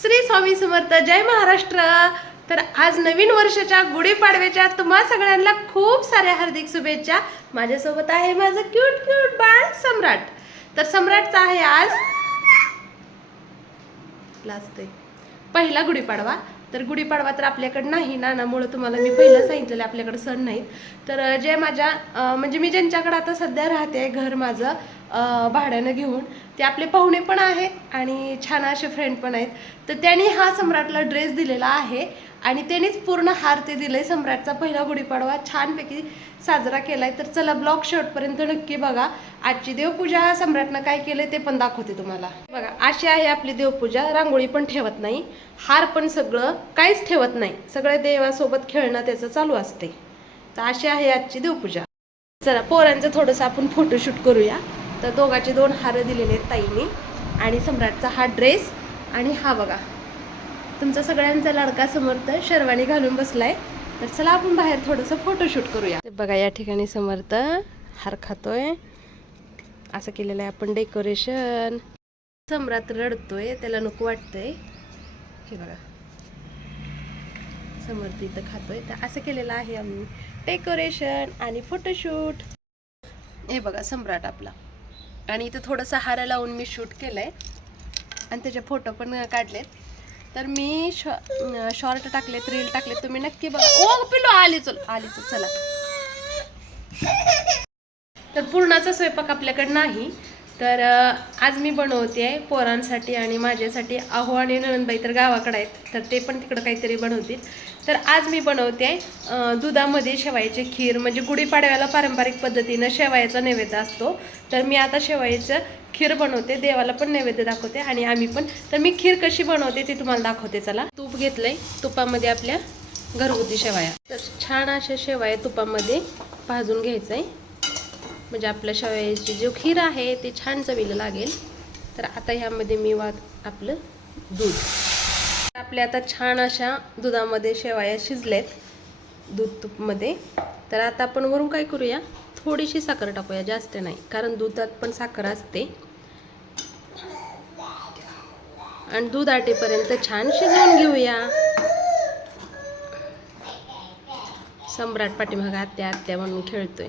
श्री स्वामी समर्थ जय महाराष्ट्र. तर आज नवीन वर्षाच्या गुढीपाडव्याच्या तुम्हा सगळ्यांना खूप साऱ्या हार्दिक शुभेच्छा. माझ्यासोबत आहे माझं क्यूट क्यूट बाळ सम्राट. तर सम्राटचा आहे आज लाजते पहिला गुढीपाडवा. तर गुढीपाडवा तर आपल्याकडे नाही नानामुळं तुम्हाला मी पहिलं सांगितलेलं आपल्याकडे सण नाहीत. तर जे माझ्या म्हणजे मी ज्यांच्याकडे आता सध्या राहते घर माझं भाड्यानं घेऊन. ते आपले पाहुणे पण आहे आणि छान असे फ्रेंड पण आहेत. तर त्यांनी हा सम्राटला ड्रेस दिलेला आहे आणि त्यांनीच पूर्ण हार ते दिले सम्राटचा पहिला गुढीपाडवा. छानपैकी साजरा केला आहे तर चला ब्लॉग शेवटपर्यंत नक्की बघा. आजची देवपूजा सम्राटनं काय केलं ते पण दाखवते तुम्हाला. बघा अशी आहे आपली देवपूजा. रांगोळी पण ठेवत नाही. हार पण सगळं काहीच ठेवत नाही. सगळ्या देवासोबत खेळणं त्याचं चालू असते तर अशी आहे आजची देवपूजा. चला पोरांचं थोडंसं आपण फोटोशूट करूया. तर दोघाचे दोन हार दिलेले आहेत ताईने. आणि सम्राटचा हा ड्रेस आणि हा बघा. तुमचा सगळ्यांचा लाडका समर्थ शर्वाणी घालून बसलाय. तर चला आपण बाहेर थोडंसं फोटोशूट करूया. बघा या ठिकाणी समर्थ हार खातोय. असं केलेलं आहे आपण डेकोरेशन सम्राट रडतोय त्याला नको वाटतंय. हे बघा. समर्थ इथं खातोय. तर असं केलेलं आहे आम्ही. डेकोरेशन आणि फोटोशूट हे बघा सम्राट आपला. आणि इथं थोडंसं हार लावून मी शूट केलं आहे आणि त्याचे फोटो पण काढलेत. तर मी शॉ शॉर्ट टाकलेत रील टाकलेत. तुम्ही नक्की बघा. ओ पिलो आली चल आली चल चला. तर पूर्णाचा स्वयंपाक आपल्याकडे नाही. तर आज मी बनवते आहे पोरांसाठी आणि माझ्यासाठी अहो आणि ननंदबाई तर गावाकडे आहेत तर ते पण तिकडं काहीतरी बनवतील. तर आज मी बनवते आहे दुधामध्ये शेवायचे खीर म्हणजे गुढीपाडव्याला पारंपरिक पद्धतीनं शेवायचा नैवेद्य असतो. तर मी आता शेवायचं खीर बनवते देवाला पण नैवेद्य दाखवते आणि आम्ही पण. तर मी खीर कशी बनवते ती तुम्हाला दाखवते चला. तूप घेतलंय तुपामध्ये आपल्या घरगुती शेवाया. तर छान अशा शेवाया तुपामध्ये भाजून घ्यायचं आहे म्हणजे आपल्या शेवयाची जो खीर आहे ते छान चवीला लागेल. तर आता ह्यामध्ये मी वाद आपलं दूध. आपल्या आता छान अशा दुधामध्ये शेवाया शिजलेत दूध तूपमध्ये. तर आता आपण वरून काय करूया? थोडीशी साखर टाकूया जास्त नाही कारण दुधात पण साखर असते. आणि दूध आटेपर्यंत छान शिजवून घेऊया. सम्राट पाठीमागा आत्या आत्या म्हणून खेळतोय.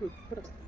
हं, बरोबर